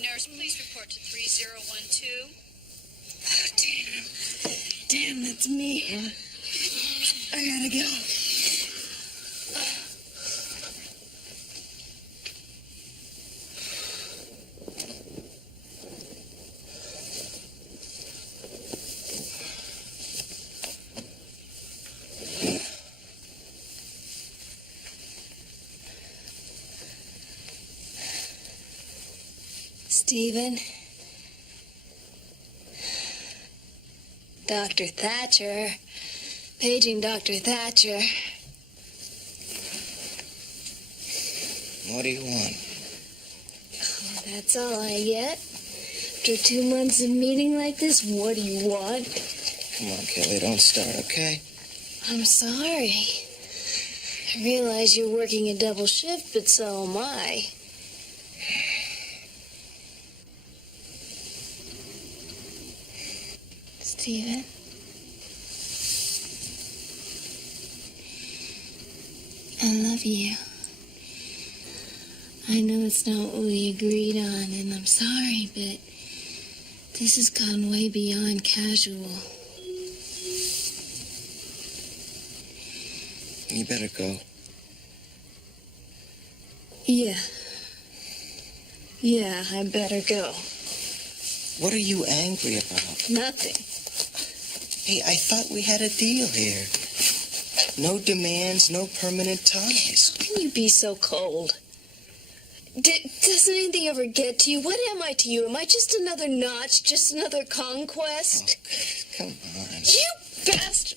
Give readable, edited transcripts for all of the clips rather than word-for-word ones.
Nurse, please report to 3012. Oh, damn, that's me. I gotta go. Stephen. Dr. Thatcher. Paging Dr. Thatcher. What do you want? Oh, that's all I get. After 2 months of meeting like this, what do you want? Come on, Kelly, don't start, okay? I'm sorry. I realize you're working a double shift, but so am I. Stephen? I love you. I know it's not what we agreed on, and I'm sorry, but this has gone way beyond casual. You better go. Yeah, I better go. What are you angry about? Nothing. Hey, I thought we had a deal here. No demands, no permanent ties. How can you be so cold? Doesn't anything ever get to you? What am I to you? Am I just another notch? Just another conquest? Oh, come on. You bastard!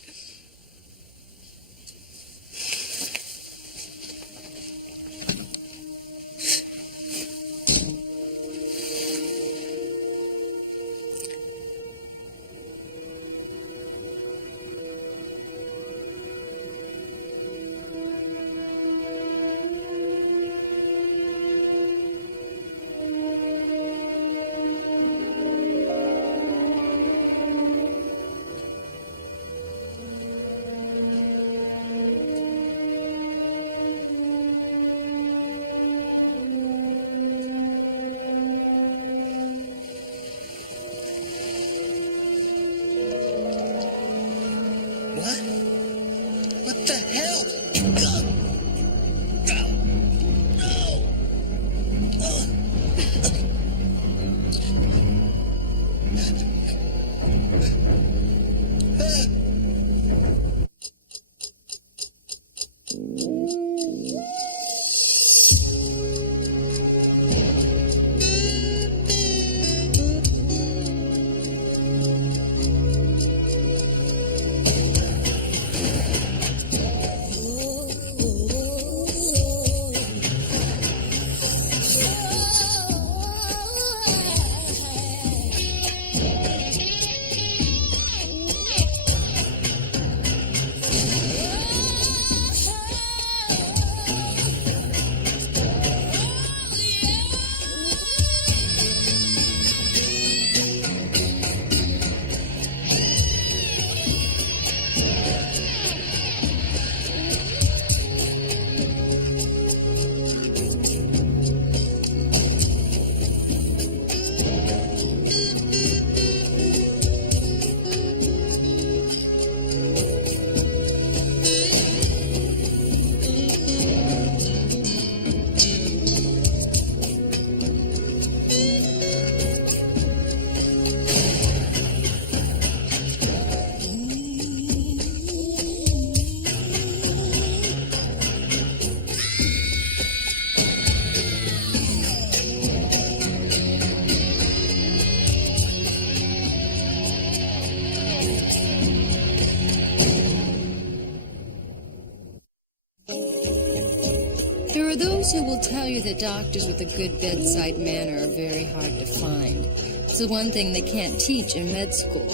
are those who will tell you that doctors with a good bedside manner are very hard to find. It's the one thing they can't teach in med school.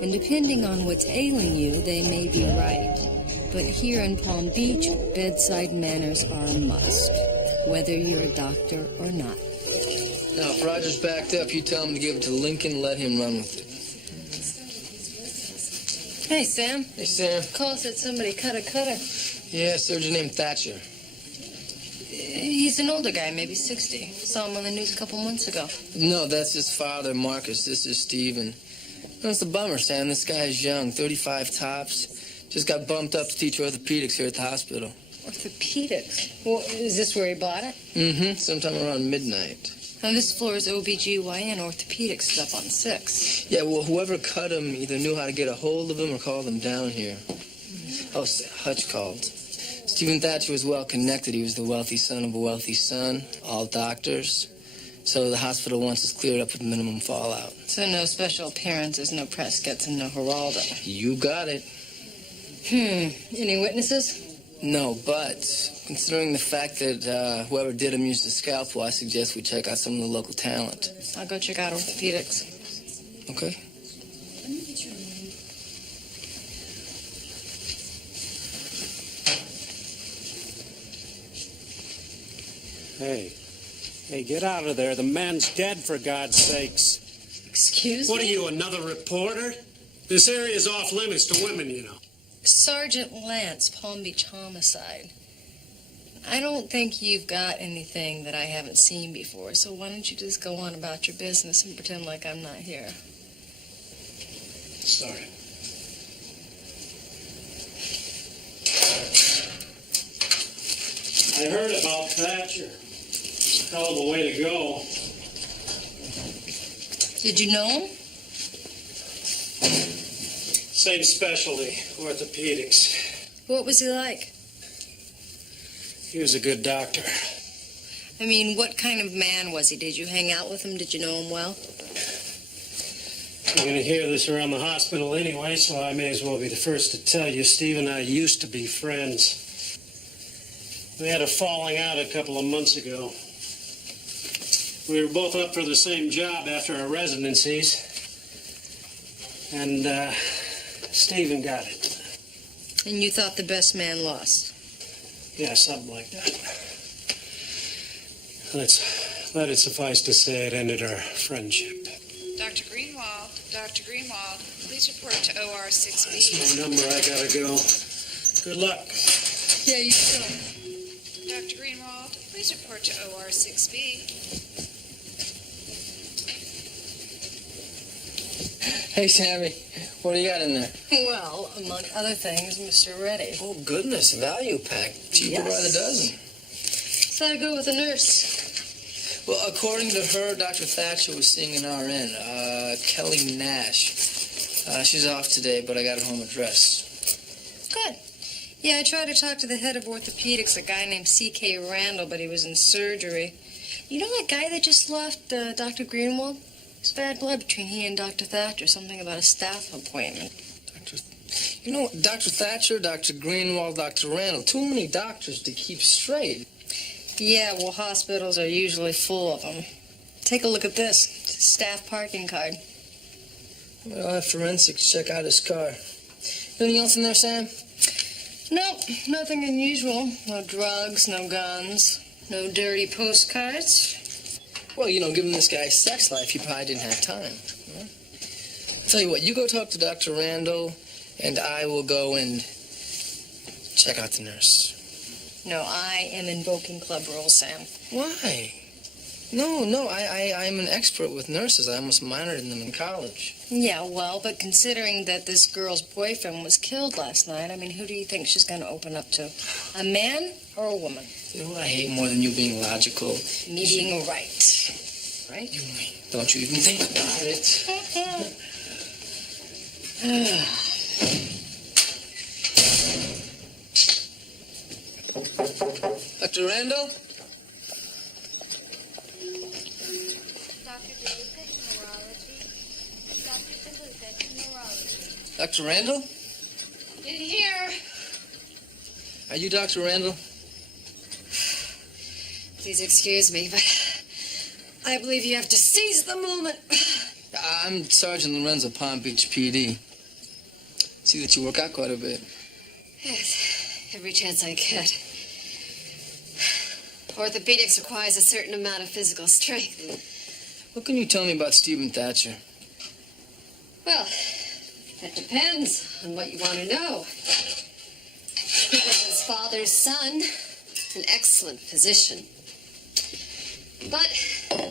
And depending on what's ailing you, they may be right. But here in Palm Beach, bedside manners are a must, whether you're a doctor or not. Now, if Roger's backed up, you tell him to give it to Lincoln, let him run with it. Hey, Sam. Hey, Sam. Call said somebody cut a cutter. Yeah, surgeon named Thatcher. He's an older guy, maybe 60. Saw him on the news a couple months ago. No, that's his father, Marcus. This is Stephen. That's the bummer, Sam. This guy's young, 35 tops. Just got bumped up to teach orthopedics here at the hospital. Orthopedics? Well, is this where he bought it? Mm-hmm. Sometime around midnight. Now, this floor is OBGYN. Orthopedics is up on 6. Yeah, well, whoever cut him either knew how to get a hold of him or called him down here. Oh, Hutch called. Stephen Thatcher was well connected. He was the wealthy son of a wealthy son, all doctors. So the hospital wants us cleared up with minimum fallout. So no special appearances, no press gets, and no Geraldo. You got it. Any witnesses? No, but considering the fact that whoever did him used a scalpel, I suggest we check out some of the local talent. I'll go check out orthopedics. Okay. Hey, get out of there. The man's dead, for God's sakes. Excuse What are me? you, another reporter? This area's off limits to women, you know. Sergeant Lance, Palm Beach homicide. I don't think you've got anything that I haven't seen before, so why don't you just go on about your business and pretend like I'm not here? Sorry. I heard about Thatcher. Hell of a way to go. Did you know him? Same specialty, orthopedics. What was he like? He was a good doctor. I mean, what kind of man was he? Did you hang out with him? Did you know him well? You're going to hear this around the hospital anyway, so I may as well be the first to tell you. Steve and I used to be friends. We had a falling out a couple of months ago. We were both up for the same job after our residencies. And, Stephen got it. And you thought the best man lost? Yeah, something like that. Let it suffice to say it ended our friendship. Dr. Greenwald, please report to OR 6B. That's my number. I gotta go. Good luck. Yeah, you too. Dr. Greenwald, please report to OR 6B. Hey, Sammy. What do you got in there? Well, among other things, Mr. Reddy. Oh, goodness. Value pack. Cheaper by the dozen. So I go with a nurse. Well, according to her, Dr. Thatcher was seeing an RN, Kelly Nash. She's off today, but I got her home address. Good. Yeah, I tried to talk to the head of orthopedics, a guy named C.K. Randall, but he was in surgery. You know that guy that just left, Dr. Greenwald? There's bad blood between he and Dr. Thatcher, something about a staff appointment. You know, Dr. Thatcher, Dr. Greenwald, Dr. Randall, too many doctors to keep straight. Yeah, well, hospitals are usually full of them. Take a look at this. It's a staff parking card. Well, I'll have forensics check out his car. Anything else in there, Sam? Nope, nothing unusual. No drugs, no guns, no dirty postcards. Well, you know, given this guy's sex life, he probably didn't have time. Huh? Tell you what, you go talk to Dr. Randall, and I will go and check out the nurse. No, I am invoking club rules, Sam. Why? No, I'm an expert with nurses. I almost minored in them in college. Yeah, well, but considering that this girl's boyfriend was killed last night, I mean, who do you think she's going to open up to? A man or a woman? You know what I hate more than you being logical? Me being right. Right? Don't you even think about it. Dr. Randall? Dr. Randall? In here. Are you Dr. Randall? Please excuse me, but I believe you have to seize the moment. I'm Sergeant Lorenzo, Palm Beach PD. See that you work out quite a bit. Yes, every chance I get. Orthopedics requires a certain amount of physical strength. What can you tell me about Stephen Thatcher? Well, that depends on what you want to know. He was his father's son, an excellent physician. But,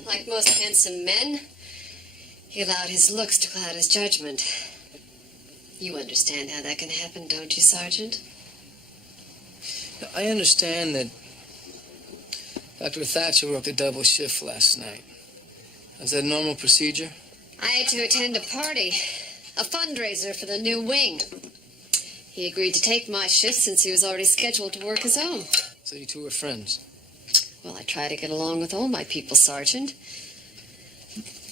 like most handsome men, he allowed his looks to cloud his judgment. You understand how that can happen, don't you, Sergeant? I understand that Dr. Thatcher worked a double shift last night. Was that a normal procedure? I had to attend a party, a fundraiser for the new wing. He agreed to take my shift since he was already scheduled to work his own. So you two were friends? Well, I try to get along with all my people, Sergeant.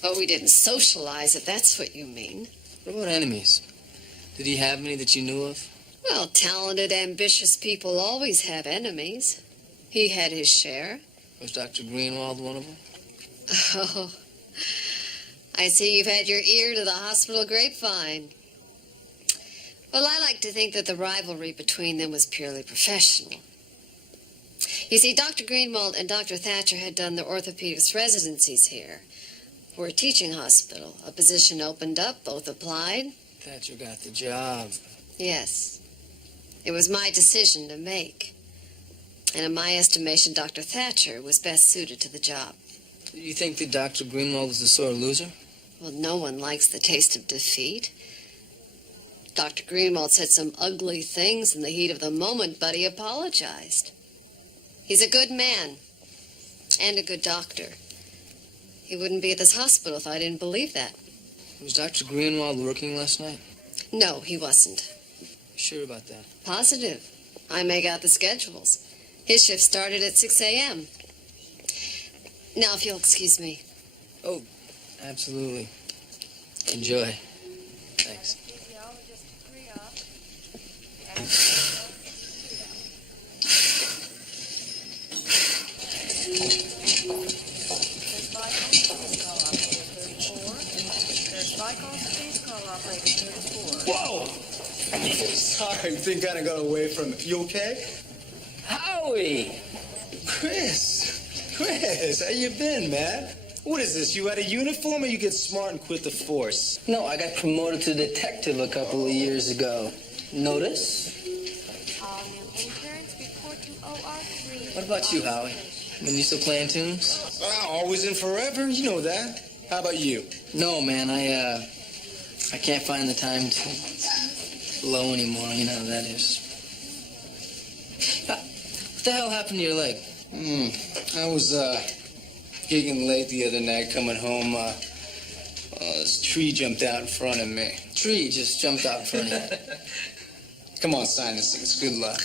But we didn't socialize, if that's what you mean. What about enemies? Did he have any that you knew of? Well, talented, ambitious people always have enemies. He had his share. Was Dr. Greenwald one of them? Oh, I see you've had your ear to the hospital grapevine. Well, I like to think that the rivalry between them was purely professional. You see, Dr. Greenwald and Dr. Thatcher had done their orthopedics residencies here. We're a teaching hospital. A position opened up, both applied. Thatcher got the job. Yes. It was my decision to make. And in my estimation, Dr. Thatcher was best suited to the job. Do you think that Dr. Greenwald was a sore loser? Well, no one likes the taste of defeat. Dr. Greenwald said some ugly things in the heat of the moment, but he apologized. He's a good man and a good doctor. He wouldn't be at this hospital if I didn't believe that. Was Dr. Greenwald working last night? No, he wasn't. Sure about that? Positive. I make out the schedules. His shift started at 6 a.m. Now, if you'll excuse me. Oh, absolutely. Enjoy. Thanks. Whoa! Sorry, thing kind of got away from me. You okay? Howie! Chris, how you been, man? What is this? You had a uniform or you get smart and quit the force? No, I got promoted to detective a couple of years ago. Notice? All new interns report to OR3. What about you, Howie? You still playing tunes? Always and forever, you know that. How about you? No, man, I can't find the time to blow anymore, you know how that is. What the hell happened to your leg? I was, gigging late the other night, coming home, this tree jumped out in front of me. Tree just jumped out in front of you. Come on, sign this thing. It's good luck.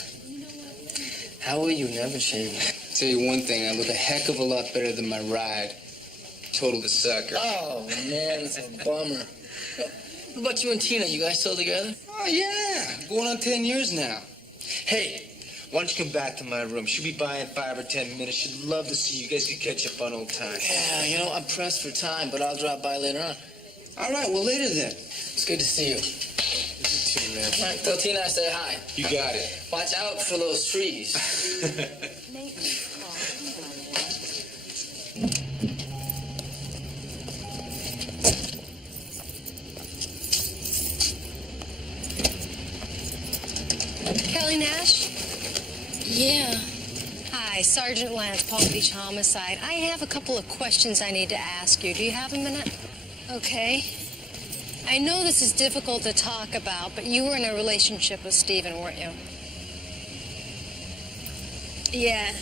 Howie, you never change. Tell you one thing, I look a heck of a lot better than my ride. Total a sucker. Oh, man, it's a bummer. What about you and Tina? You guys still together? Oh, yeah. Going on 10 years now. Hey, why don't you come back to my room? She'll be by in 5 or 10 minutes. She'd love to see you. You guys could catch up on old times. Yeah, you know, I'm pressed for time, but I'll drop by later on. All right, well, later then. It's good to see you. You too, man. All right, tell Tina I say hi. You got it. Watch out for those trees. Maintenance call. Kelly Nash? Yeah. Hi, Sergeant Lance, Palm Beach Homicide. I have a couple of questions I need to ask you. Do you have a minute? Okay. I know this is difficult to talk about, but you were in a relationship with Stephen, weren't you? Yeah.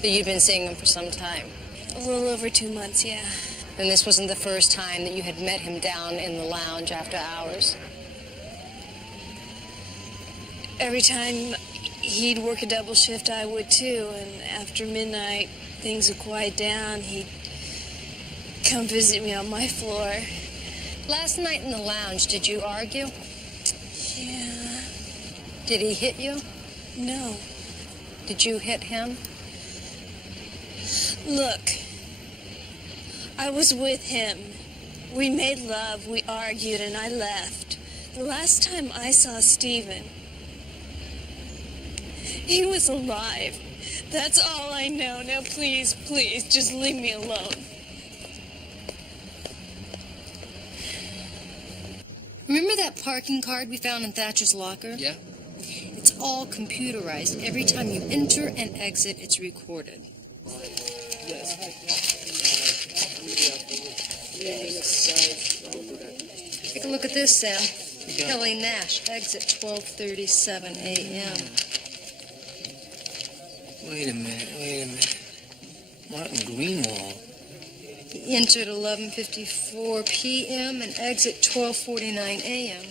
But you'd been seeing him for some time. A little over 2 months, yeah. And this wasn't the first time that you had met him down in the lounge after hours. Every time he'd work a double shift, I would too. And after midnight, things would quiet down. He'd come visit me on my floor. Last night in the lounge, did you argue? Yeah. Did he hit you? No. Did you hit him? Look, I was with him. We made love, we argued, and I left. The last time I saw Stephen, he was alive. That's all I know. Now, please, please, just leave me alone. Remember that parking card we found in Thatcher's locker? Yeah? It's all computerized. Every time you enter and exit, it's recorded. Take a look at this, Sam. Kelly Nash, exit 12:37 a.m. Wait a minute. Martin Greenwald. He entered 11:54 p.m. and exit 12:49 a.m.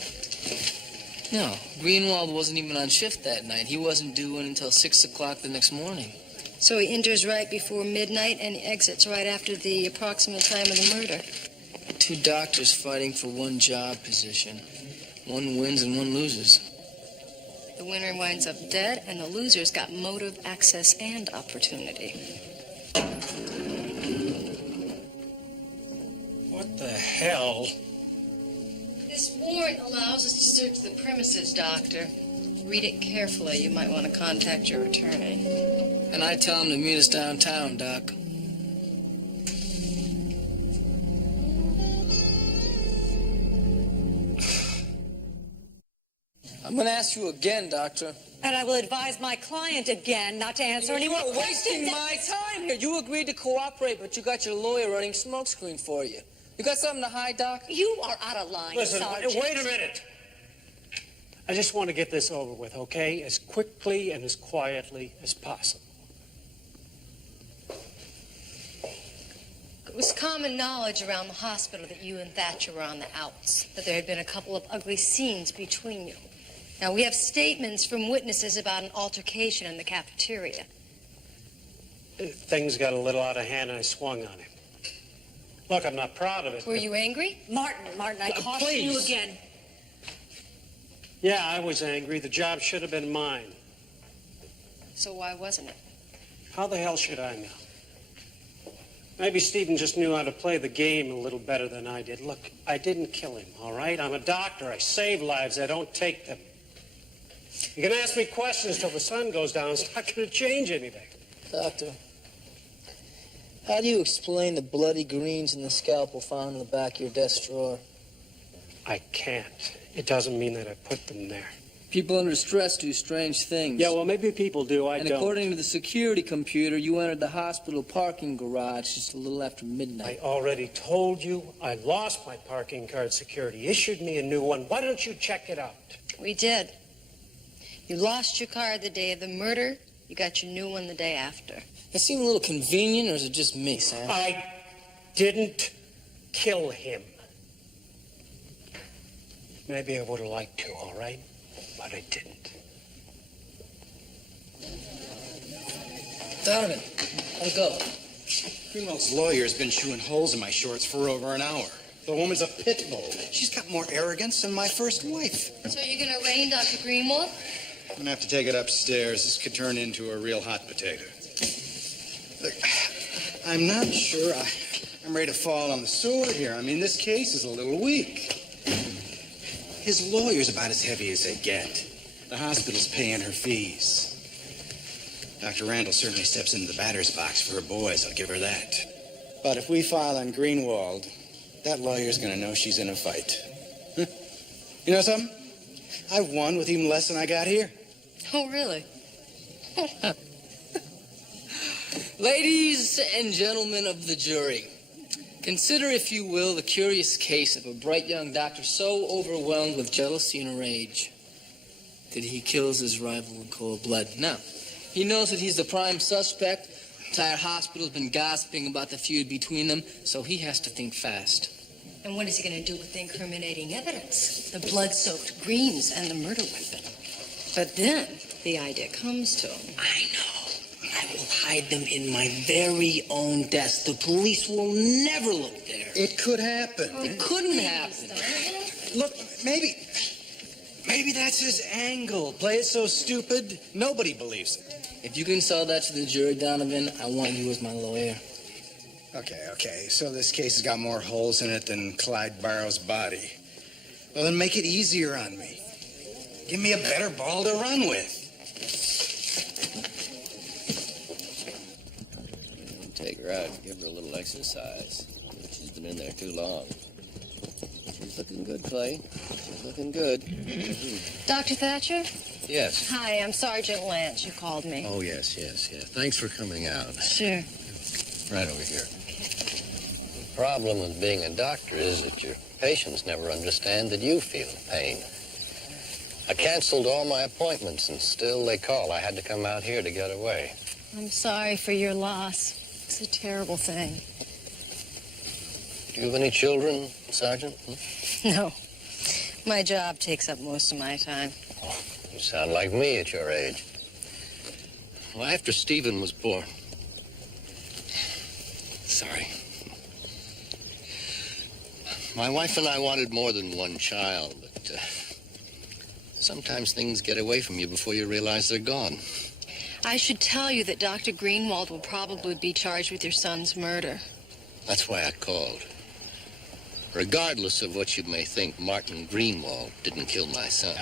No, Greenwald wasn't even on shift that night. He wasn't due in until 6 o'clock the next morning. So he enters right before midnight and he exits right after the approximate time of the murder. Two doctors fighting for one job position. One wins and one loses. The winner winds up dead, and the loser's got motive, access, and opportunity. What the hell? This warrant allows us to search the premises, Doctor. Read it carefully. You might want to contact your attorney. And I tell him to meet us downtown, Doc. I'm going to ask you again, Doctor. And I will advise my client again not to answer any more You are questions. wasting my time here. You agreed to cooperate, but you got your lawyer running smokescreen for you. You got something to hide, Doc? You are out of line, Listen, Sergeant. wait a minute. I just want to get this over with, okay? As quickly and as quietly as possible. It was common knowledge around the hospital that you and Thatcher were on the outs, that there had been a couple of ugly scenes between you. Now, we have statements from witnesses about an altercation in the cafeteria. Things got a little out of hand and I swung on him. Look, I'm not proud of it. Were you angry? Martin, I caution please. you again. Yeah, I was angry. The job should have been mine. So why wasn't it? How the hell should I know? Maybe Stephen just knew how to play the game a little better than I did. Look, I didn't kill him, all right? I'm a doctor. I save lives. I don't take them. You can ask me questions till the sun goes down. It's not going to change anything. Doctor, how do you explain the bloody greens and the scalpel found in the back of your desk drawer? I can't. It doesn't mean that I put them there. People under stress do strange things. Yeah, well, maybe people do. I and don't. according to the security computer, you entered the hospital parking garage just a little after midnight. I already told you I lost my parking card. Security issued me a new one. Why don't you check it out? We did. You lost your card the day of the murder. You got your new one the day after. It seemed a little convenient, or is it just me, Sam? I didn't kill him. Maybe I would have liked to, all right? But I didn't. Donovan, let go. Greenwald's lawyer's been chewing holes in my shorts for over an hour. The woman's a pit bull. She's got more arrogance than my first wife. So you're going to arraign Dr. Greenwald? I'm gonna have to take it upstairs. This could turn into a real hot potato. Look, I'm not sure I'm ready to fall on the sword here. I mean, this case is a little weak. His lawyer's about as heavy as they get. The hospital's paying her fees. Dr. Randall certainly steps into the batter's box for her boys, I'll give her that. But if we file on Greenwald, that lawyer's gonna know she's in a fight. You know something? I've won with even less than I got here. Oh, really? Ladies and gentlemen of the jury, consider, if you will, the curious case of a bright young doctor so overwhelmed with jealousy and rage that he kills his rival in cold blood. Now, he knows that he's the prime suspect. The entire hospital's been gossiping about the feud between them, so he has to think fast. And what is he going to do with the incriminating evidence? The blood-soaked greens and the murder weapon. But then the idea comes to him. I know. I will hide them in my very own desk. The police will never look there. It could happen. It couldn't happen. Look, maybe that's his angle. Play it so stupid, nobody believes it. If you can sell that to the jury, Donovan, I want you as my lawyer. Okay. So this case has got more holes in it than Clyde Barrow's body. Well, then make it easier on me. Give me a better ball to run with. Take her out and give her a little exercise. She's been in there too long. She's looking good, Clay. She's looking good. Dr. Thatcher? Yes. Hi, I'm Sergeant Lance. You called me. Oh, yes. Thanks for coming out. Sure. Right over here. The problem with being a doctor is that your patients never understand that you feel pain. I canceled all my appointments, and still they call. I had to come out here to get away. I'm sorry for your loss. It's a terrible thing. Do you have any children, Sergeant? No. My job takes up most of my time. You sound like me at your age. Well, after Stephen was born... Sorry. My wife and I wanted more than one child, but sometimes things get away from you before you realize they're gone. I should tell you that Dr. Greenwald will probably be charged with your son's murder. That's why I called. Regardless of what you may think, Martin Greenwald didn't kill my son.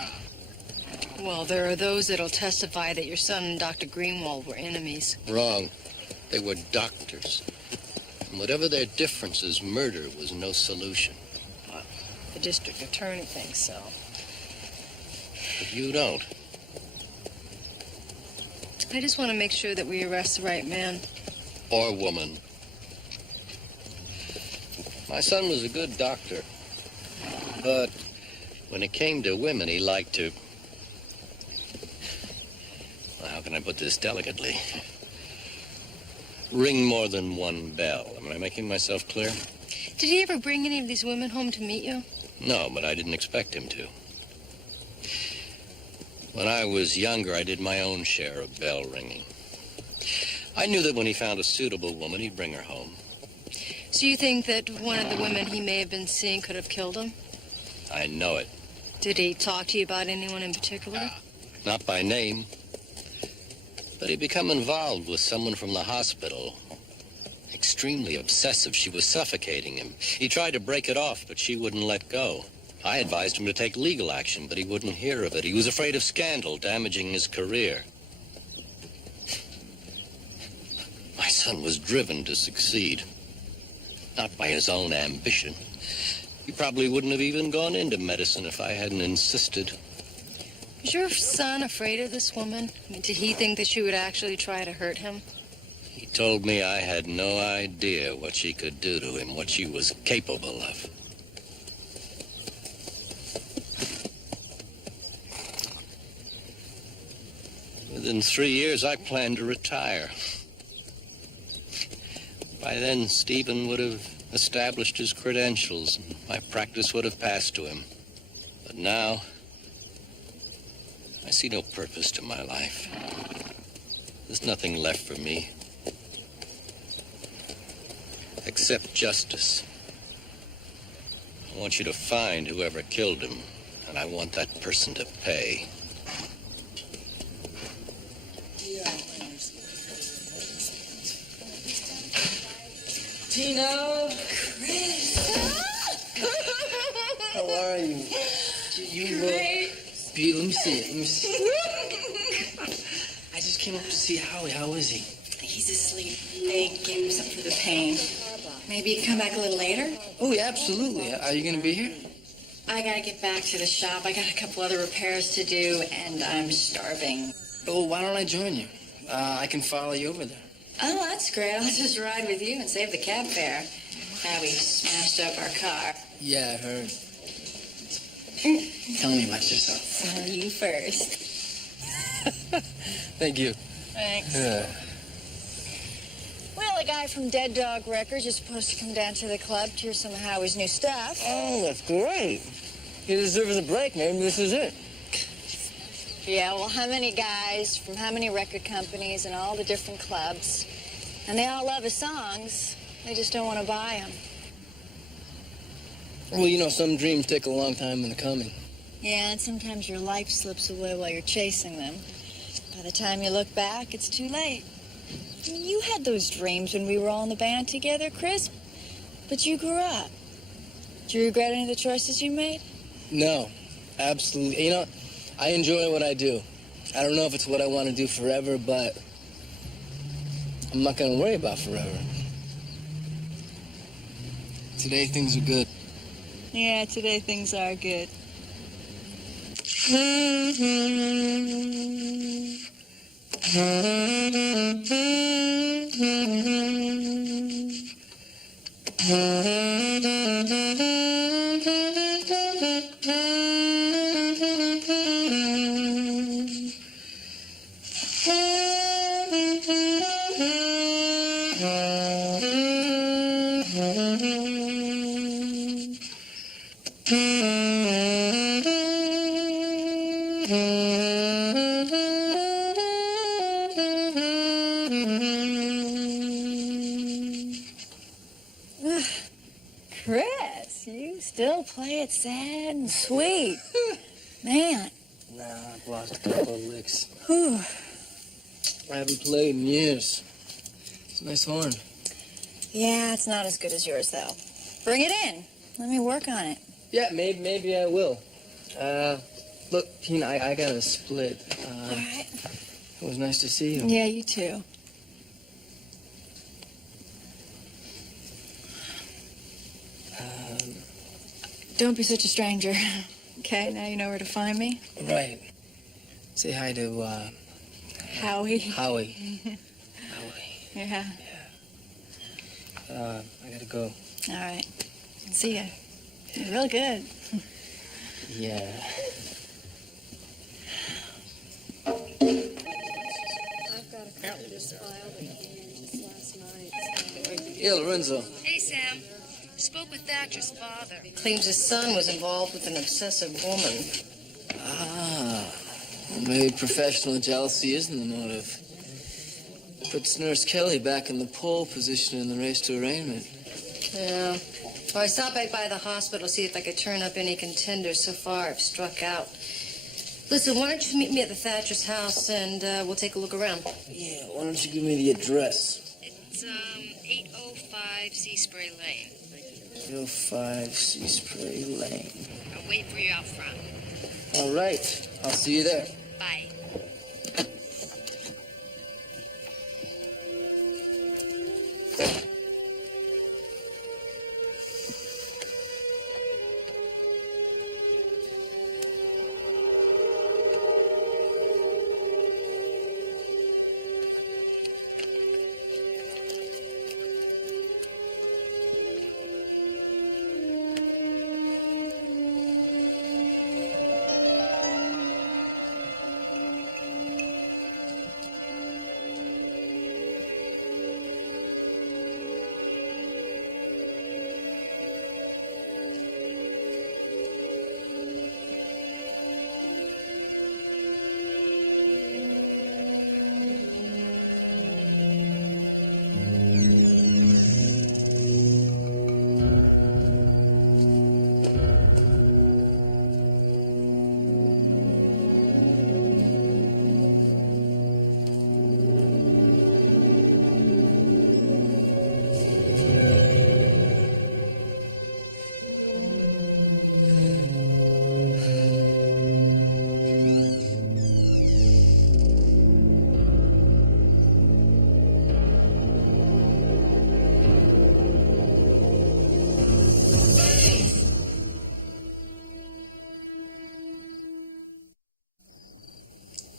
Well, there are those that'll testify that your son and Dr. Greenwald were enemies. Wrong. They were doctors. And whatever their differences, murder was no solution. Well, the district attorney thinks so. But you don't. I just want to make sure that we arrest the right man. Or woman. My son was a good doctor. But when it came to women, he liked to... Well, how can I put this delicately? Ring more than one bell. Am I making myself clear? Did he ever bring any of these women home to meet you? No, but I didn't expect him to. When I was younger, I did my own share of bell ringing. I knew that when he found a suitable woman, he'd bring her home. So you think that one of the women he may have been seeing could have killed him? I know it. Did he talk to you about anyone in particular? Not by name. But he'd become involved with someone from the hospital. Extremely obsessive. She was suffocating him. He tried to break it off, but she wouldn't let go. I advised him to take legal action, but he wouldn't hear of it. He was afraid of scandal, damaging his career. My son was driven to succeed. Not by his own ambition. He probably wouldn't have even gone into medicine if I hadn't insisted. Was your son afraid of this woman? I mean, did he think that she would actually try to hurt him? He told me I had no idea what she could do to him, what she was capable of. Within 3 years, I planned to retire. By then, Stephen would have established his credentials, and my practice would have passed to him. But now, I see no purpose to my life. There's nothing left for me. Except justice. I want you to find whoever killed him, and I want that person to pay. Tino! Chris! How are you? You Great. Let me see it. Let me see. I just came up to see Howie. How is he? He's asleep. They gave him something for the pain. Maybe you can come back a little later? Oh, yeah, absolutely. Are you going to be here? I gotta get back to the shop. I got a couple other repairs to do, and I'm starving. Oh, why don't I join you? I can follow you over there. Oh, that's great. I'll just ride with you and save the cab fare. Now we smashed up our car. Yeah, I heard. Tell me about yourself. Well, you first. Thank you. Thanks. Well, a guy from Dead Dog Records is supposed to come down to the club to hear some of Howie's new stuff. Oh, that's great. He deserves a break. Maybe this is it. Yeah, well, how many guys from how many record companies and all the different clubs? And they all love his songs. They just don't want to buy them. Well, you know, some dreams take a long time in the coming. Yeah, and sometimes your life slips away while you're chasing them. By the time you look back, it's too late. I mean, you had those dreams when we were all in the band together, Chris, but you grew up. Do you regret any of the choices you made? No, absolutely. You know, I enjoy what I do. I don't know if it's what I want to do forever, but I'm not going to worry about forever. Today, things are good. Yeah, today things are good. Chris, you still play it sad and sweet. Man. Nah, I've lost a couple of licks. Whew. I haven't played in years. It's a nice horn. Yeah, it's not as good as yours, though. Bring it in. Let me work on it. Yeah, maybe I will. Look, Tina, I got a split. All right. It was nice to see you. Yeah, you too. Don't be such a stranger. Okay, now you know where to find me. Right. Say hi to, Howie. Howie. Yeah. I gotta go. All right. See ya. You're real good. Yeah. I've got a copy of this file that came in just last night. Yeah, Lorenzo. Hey, Sam. Spoke with Thatcher's father. Claims his son was involved with an obsessive woman. Ah. Well, maybe professional jealousy isn't the motive. Puts Nurse Kelly back in the pole position in the race to arraignment. Yeah. Well, I stopped back by the hospital to see if I could turn up any contenders. So far, I've struck out. Listen, why don't you meet me at the Thatcher's house and we'll take a look around? Yeah, why don't you give me the address? It's, 805 Sea Spray Lane. 805 Sea Spray Lane. I'll wait for you out front. All right. I'll see you there. Bye.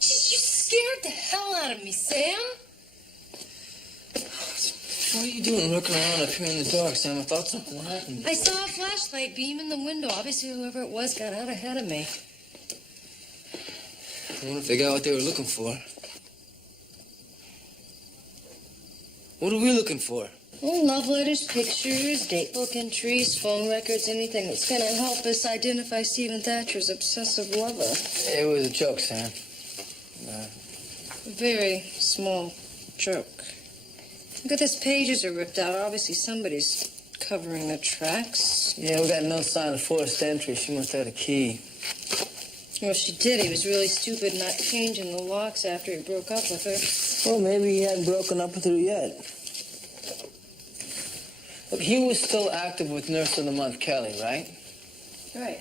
Scared the hell out of me, Sam. What are you doing looking around up here in the dark, Sam? I thought something happened. I saw a flashlight beam in the window. Obviously, whoever it was got out ahead of me. I wonder if they got what they were looking for. What are we looking for? Oh, love letters, pictures, date book entries, phone records, anything that's going to help us identify Stephen Thatcher's obsessive lover. It was a joke, Sam. A very small joke. Look at this, pages are ripped out. Obviously, somebody's covering the tracks. Yeah, we got no sign of forced entry. She must have had a key. Well, she did. He was really stupid not changing the locks after he broke up with her. Well, maybe he hadn't broken up with her yet. Look, he was still active with Nurse of the Month Kelly, right? Right.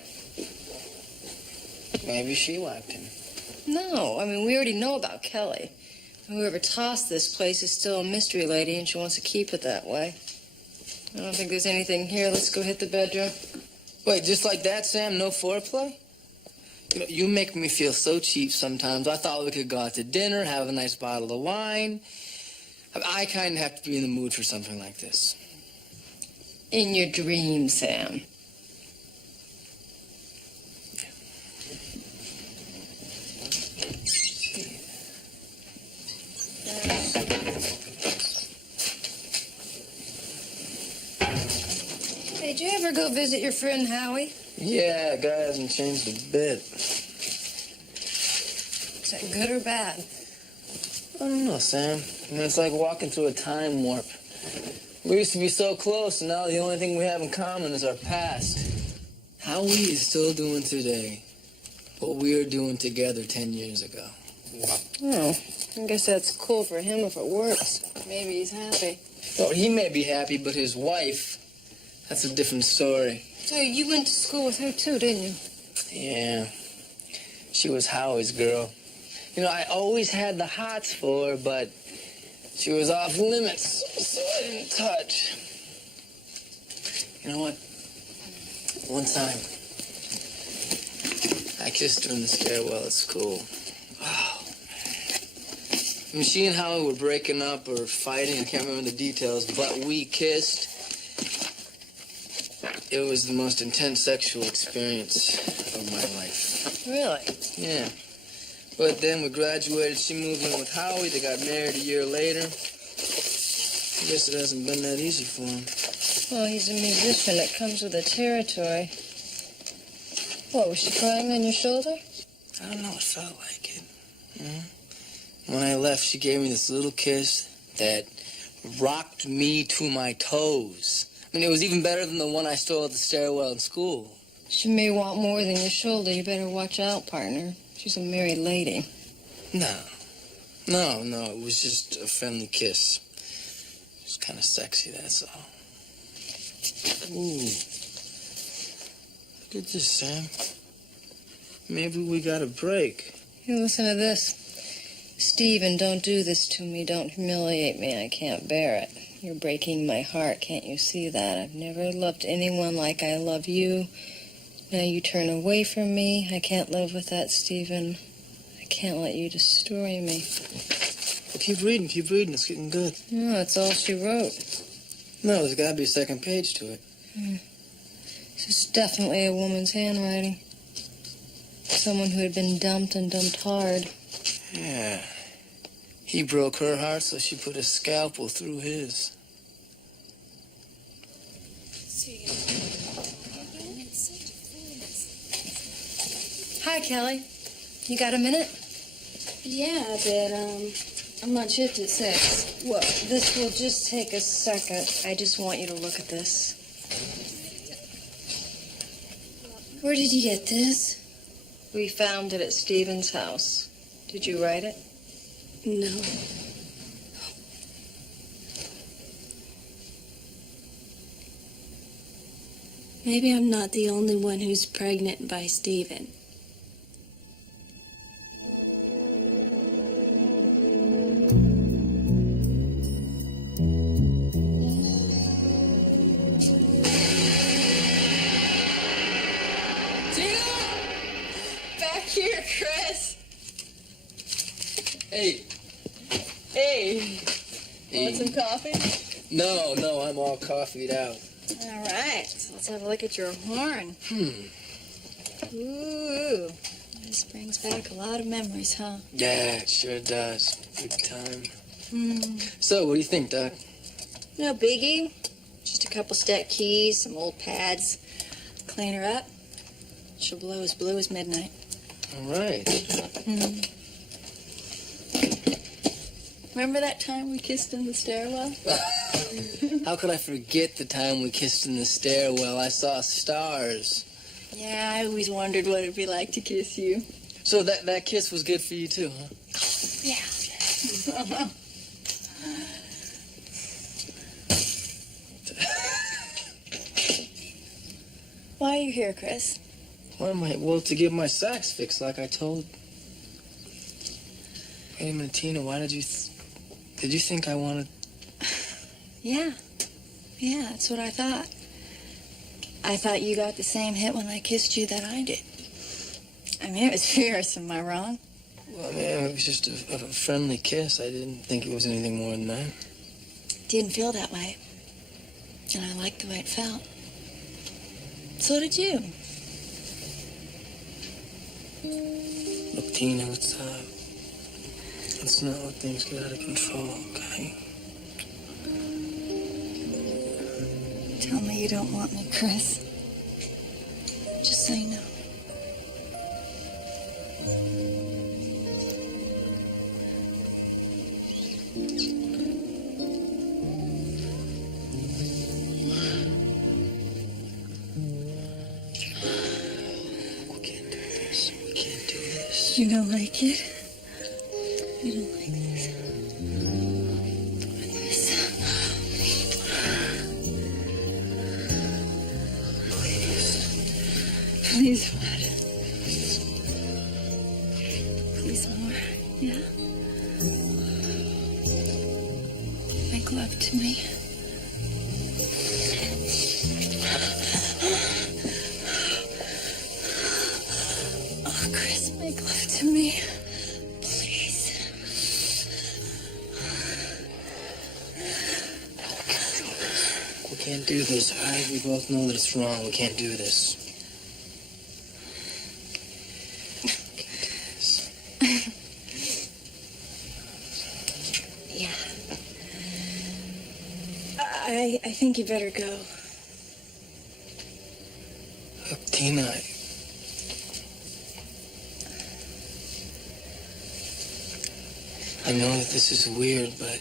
Maybe she liked him. No, I mean, we already know about Kelly. Whoever tossed this place is still a mystery lady, and she wants to keep it that way. I don't think there's anything here. Let's go hit the bedroom. Wait, just like that, Sam? No foreplay? You know, you make me feel so cheap sometimes. I thought we could go out to dinner, have a nice bottle of wine. I kind of have to be in the mood for something like this. In your dreams, Sam. Hey, did you ever go visit your friend Howie? Yeah, guy hasn't changed a bit. Is that good or bad? I don't know, Sam. You know, it's like walking through a time warp. We used to be so close, and now the only thing we have in common is our past. Howie is still doing today what we were doing together 10 years ago. Oh, I guess that's cool for him if it works. Maybe he's happy. Well, he may be happy, but his wife, that's a different story. So you went to school with her too, didn't you? Yeah. She was Howie's girl. You know, I always had the hots for her, but she was off limits, so I didn't touch. You know what? One time, I kissed her in the stairwell at school. Wow. I mean, she and Howie were breaking up or fighting. I can't remember the details, but we kissed. It was the most intense sexual experience of my life. Really? Yeah. But then we graduated. She moved in with Howie. They got married a year later. I guess it hasn't been that easy for him. Well, he's a musician. It comes with the territory. What, was she crying on your shoulder? I don't know. It felt like it. When I left, she gave me this little kiss that rocked me to my toes. I mean, it was even better than the one I stole at the stairwell in school. She may want more than your shoulder. You better watch out, partner. She's a married lady. No. It was just a friendly kiss. It was kind of sexy, that's all. Ooh. Look at this, Sam. Maybe we got a break. Here, listen to this. Stephen, don't do this to me. Don't humiliate me. I can't bear it. You're breaking my heart. Can't you see that? I've never loved anyone like I love you. Now you turn away from me. I can't live with that, Stephen. I can't let you destroy me. Well, keep reading. It's getting good. No, that's all she wrote. No, there's got to be a second page to it. This is definitely a woman's handwriting. Someone who had been dumped and dumped hard. Yeah. He broke her heart, so she put a scalpel through his. Hi, Kelly. You got a minute? Yeah, but, I'm on shift at 6. Well, this will just take a second. I just want you to look at this. Where did you get this? We found it at Stephen's house. Did you write it? No. Maybe I'm not the only one who's pregnant by Stephen. Back here, Chris. Hey. Want some coffee? No, I'm all coffeeed out. All right. So let's have a look at your horn. Ooh. This brings back a lot of memories, huh? Yeah, it sure does. Good time. So, what do you think, Doc? No biggie. Just a couple stacked keys, some old pads. Clean her up. She'll blow as blue as midnight. All right. Remember that time we kissed in the stairwell? How could I forget the time we kissed in the stairwell? I saw stars. Yeah, I always wondered what it'd be like to kiss you. So that kiss was good for you too, huh? Yeah. Why are you here, Chris? Why am I? Well, to get my sax fixed, like I told. Wait a minute, Tina. Why did you? Did you think I wanted? Yeah. Yeah, that's what I thought. I thought you got the same hit when I kissed you that I did. I mean, it was fierce, am I wrong? Well, I mean, it was just a friendly kiss. I didn't think it was anything more than that. Didn't feel that way. And I liked the way it felt. So did you. Look, Tina, let's not let things get out of control, okay? Tell me you don't want me, Chris. Just say no. You don't like it? You don't like this? Please, what? Please more, yeah? Make love to me. Oh, Chris, make love to me. Please. We can't do this, all right? We both know that it's wrong. We can't do this. Yeah. I think you better go. Look, Tina, I know that this is weird, but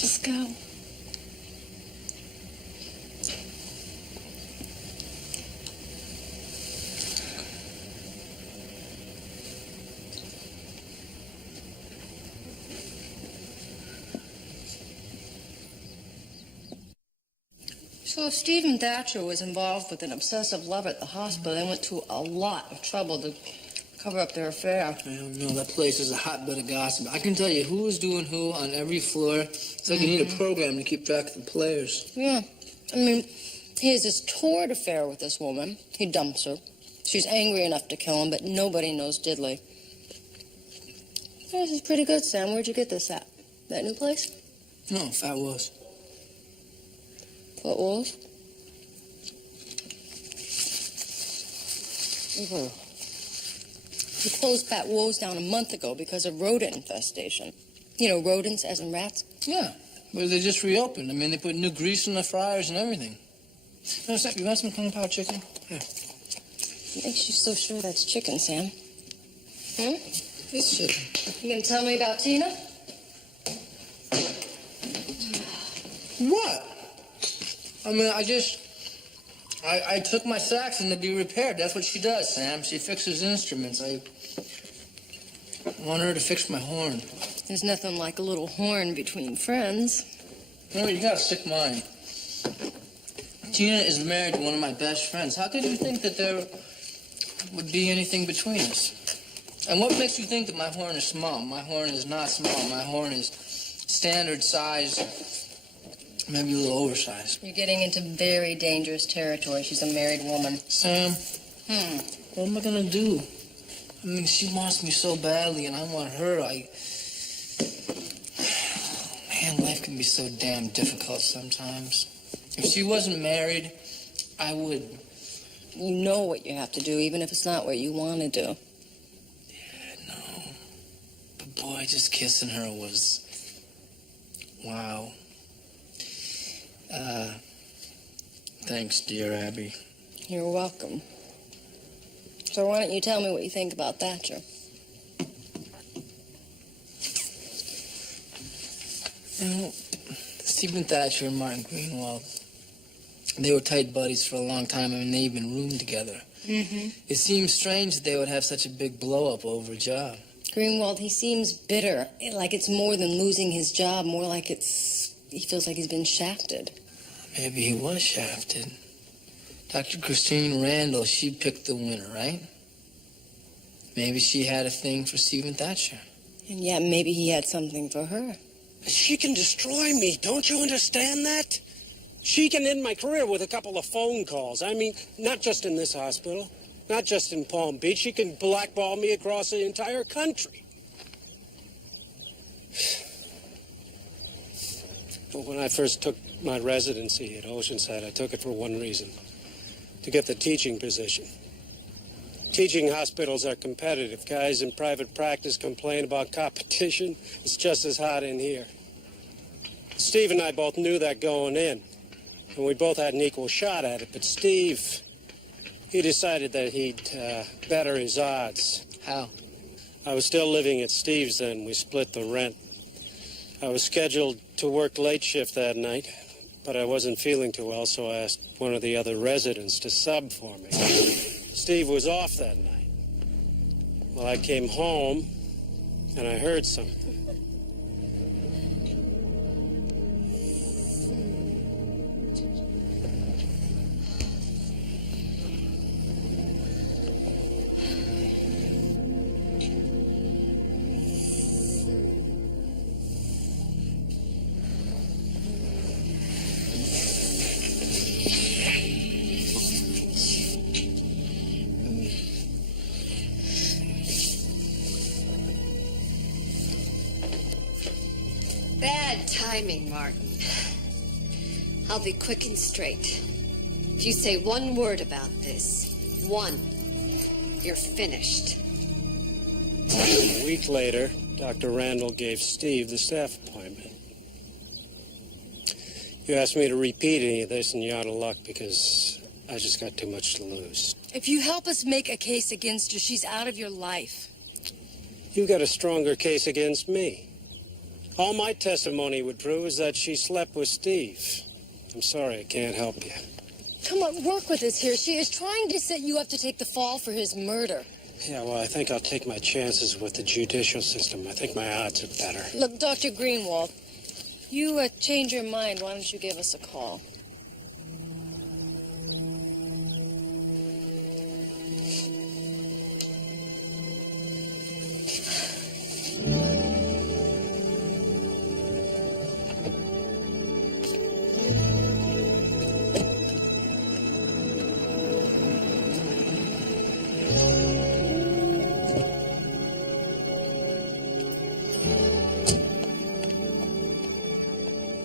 Just go. So if Stephen Thatcher was involved with an obsessive lover at the hospital, they went to a lot of trouble to cover up their affair. I don't know. That place is a hotbed of gossip. I can tell you who is doing who on every floor. It's like you need a program to keep track of the players. Yeah. I mean, he has this torrid affair with this woman. He dumps her. She's angry enough to kill him, but nobody knows diddly. This is pretty good, Sam. Where'd you get this at? That new place? No, Fat Wolves. What was? We closed Fat Woes down a month ago because of rodent infestation. You know, rodents as in rats? Yeah, but they just reopened. I mean, they put new grease in the fryers and everything. You want some Kung Pao chicken? Here. What makes you so sure that's chicken, Sam? Hmm? It's chicken. You gonna tell me about Tina? What? I mean, I took my saxon to be repaired. That's what she does, Sam. She fixes instruments. I want her to fix my horn. There's nothing like a little horn between friends. No, you got a sick mind. Tina is married to one of my best friends. How could you think that there would be anything between us? And what makes you think that my horn is small? My horn is not small. My horn is standard size. Maybe a little oversized. You're getting into very dangerous territory. She's a married woman. Sam, what am I gonna do? I mean, she wants me so badly, and I want her. Man, life can be so damn difficult sometimes. If she wasn't married, I would. You know what you have to do, even if it's not what you want to do. Yeah, no. But boy, just kissing her was... Wow. Thanks, dear Abby. You're welcome. So why don't you tell me what you think about Thatcher? You know, Stephen Thatcher and Martin Greenwald, they were tight buddies for a long time. I mean, they even roomed together. Mm-hmm. It seems strange that they would have such a big blow-up over a job. Greenwald, he seems bitter, like it's more than losing his job, more like he feels like he's been shafted. Maybe he was shafted. Dr. Christine Randall, she picked the winner, right? Maybe she had a thing for Stephen Thatcher. And yet maybe he had something for her. She can destroy me. Don't you understand that? She can end my career with a couple of phone calls. I mean, not just in this hospital, not just in Palm Beach. She can blackball me across the entire country. When I first took my residency at Oceanside, I took it for one reason: to get the teaching position. Teaching hospitals are competitive. Guys in private practice complain about competition. It's just as hot in here. Steve and I both knew that going in, and we both had an equal shot at it. But Steve, he decided that he'd better his odds. How? I was still living at Steve's then. We split the rent. I was scheduled to work late shift that night, but I wasn't feeling too well, so I asked one of the other residents to sub for me. Steve was off that night. Well, I came home, and I heard something. Bad timing, Martin. I'll be quick and straight. If you say one word about this, you're finished. A week later, Dr. Randall gave Steve the staff appointment. You asked me to repeat any of this, and you're out of luck because I just got too much to lose. If you help us make a case against her, she's out of your life. You got a stronger case against me. All my testimony would prove is that she slept with Steve. I'm sorry, I can't help you. Come on, work with us here. She is trying to set you up to take the fall for his murder. Yeah, well, I think I'll take my chances with the judicial system. I think my odds are better. Look, Dr. Greenwald, you change your mind. Why don't you give us a call?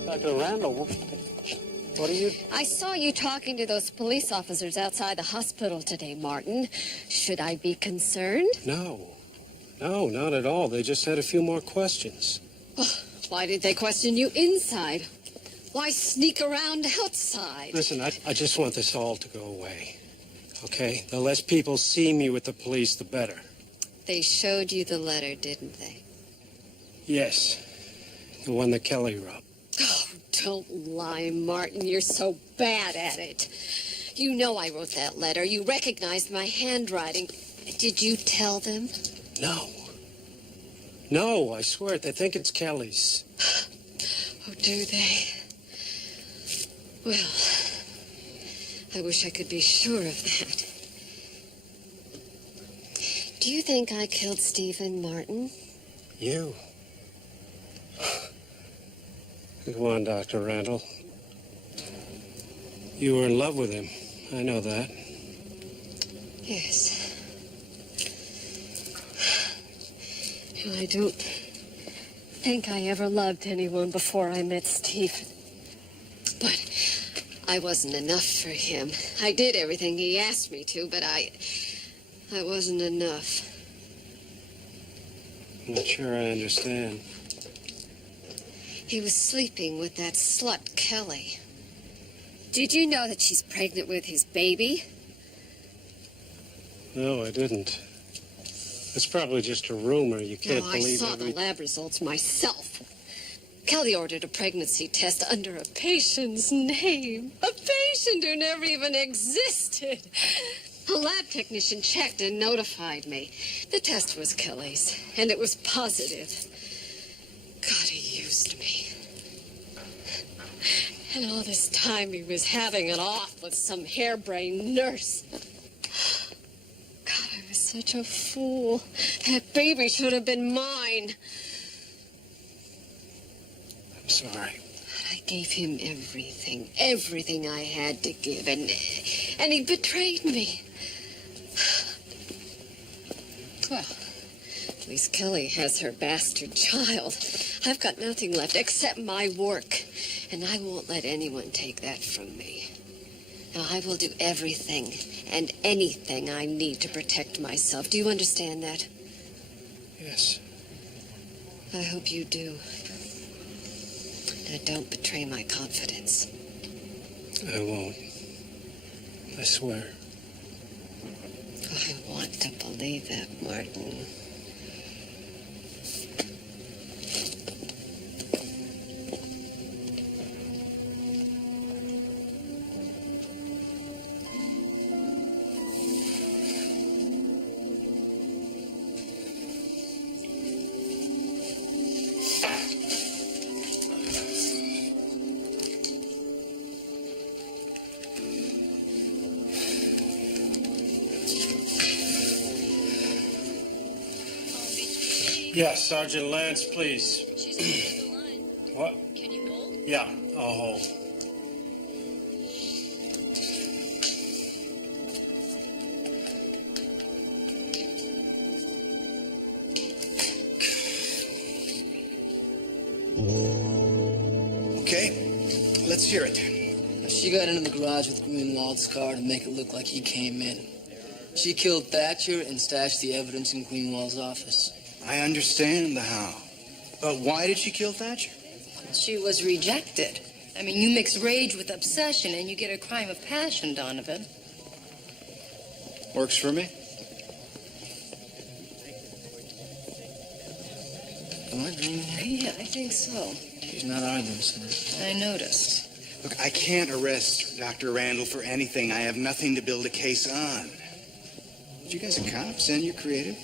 Dr. Randall, what are you... I saw you talking to those police officers outside the hospital today, Martin. Should I be concerned? No, not at all. They just had a few more questions. Oh, why did they question you inside? Why sneak around outside? Listen, I just want this all to go away, okay? The less people see me with the police, the better. They showed you the letter, didn't they? Yes, the one that Kelly wrote. Oh, don't lie, Martin. You're so bad at it. You know I wrote that letter. You recognized my handwriting. Did you tell them? No, I swear it. They think it's Kelly's. Oh, do they? Well, I wish I could be sure of that. Do you think I killed Stephen, Martin? You? Go on, Dr. Randall. You were in love with him. I know that. Yes. I don't think I ever loved anyone before I met Stephen. But I wasn't enough for him. I did everything he asked me to, but I wasn't enough. I'm not sure I understand. He was sleeping with that slut, Kelly. Did you know that she's pregnant with his baby? No, I didn't. It's probably just a rumor. You can't No, I believe saw every... the lab results myself. Kelly ordered a pregnancy test under a patient's name. A patient who never even existed. A lab technician checked and notified me. The test was Kelly's, and it was positive. God, he used me. And all this time he was having it off with some harebrained nurse. God, I was such a fool. That baby should have been mine. I'm sorry. I gave him everything I had to give, and he betrayed me. Well, at least Kelly has her bastard child. I've got nothing left except my work, and I won't let anyone take that from me. Now, I will do everything and anything I need to protect myself. Do you understand that? Yes. I hope you do. Now, don't betray my confidence. I won't. I swear. I want to believe that, Martin. Yes, Sergeant Lance, please. She's on the line. What? Can you hold? Yeah, I'll hold. Okay, let's hear it. She got into the garage with Greenwald's car to make it look like he came in. She killed Thatcher and stashed the evidence in Greenwald's office. I understand the how. But why did she kill Thatcher? She was rejected. I mean, you mix rage with obsession and you get a crime of passion, Donovan. Works for me. Am I dreaming here? Yeah, I think so. She's not arguing, sir. I noticed. Look, I can't arrest Dr. Randall for anything. I have nothing to build a case on. But you guys are cops and you're creative.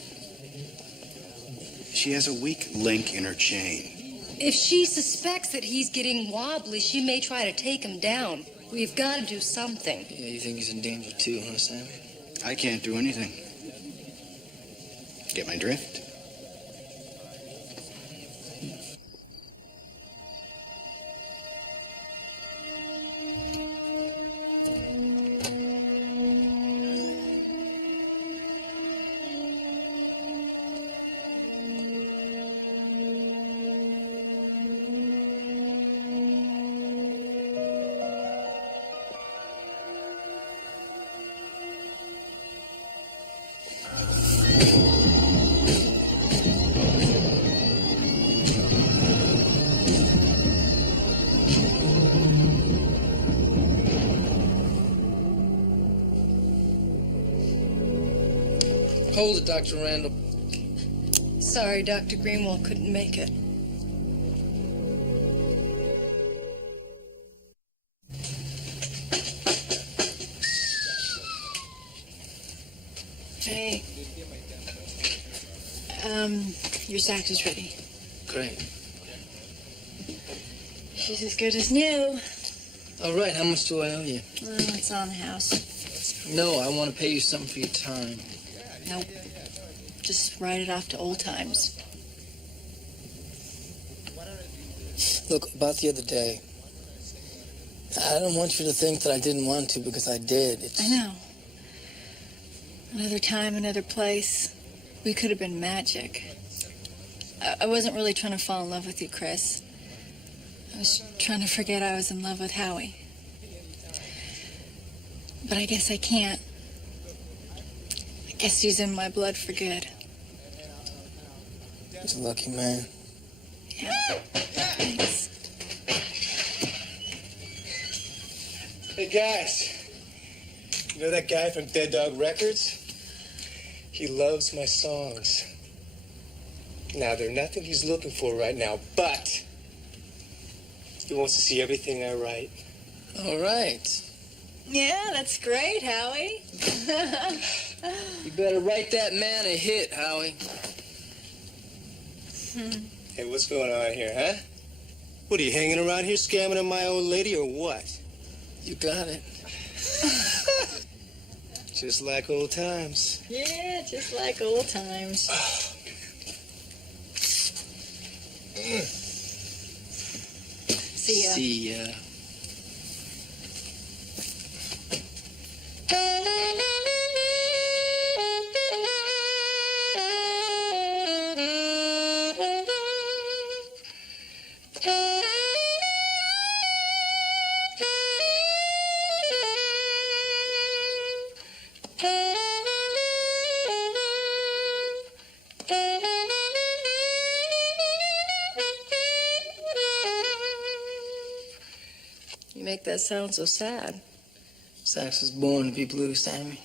She has a weak link in her chain. If she suspects that he's getting wobbly, she may try to take him down. We've got to do something. Yeah, you think he's in danger too, huh, Sammy? I can't do anything. Get my drift? Hold it, Dr. Randall. Sorry, Dr. Greenwald couldn't make it. Hey. Your sack is ready. Great. She's as good as new. All right, how much do I owe you? Oh, it's on the house. No, I want to pay you something for your time. Nope. Just write it off to old times. Look, about the other day, I don't want you to think that I didn't want to, because I did. I know. Another time, another place. We could have been magic. I wasn't really trying to fall in love with you, Chris. I was trying to forget I was in love with Howie. But I guess I can't. I guess he's in my blood for good. He's a lucky man. Yeah. Thanks. Hey, guys. You know that guy from Dead Dog Records? He loves my songs. Now, they're nothing he's looking for right now, but He wants to see everything I write. All right. Yeah, that's great, Howie. You better write that man a hit, Howie. Hey, what's going on here, huh? What, are you hanging around here scamming on my old lady or what? You got it. Just like old times. Yeah, just like old times. See ya. See ya. You make that sound so sad. Sax was born to be blue, Sammy.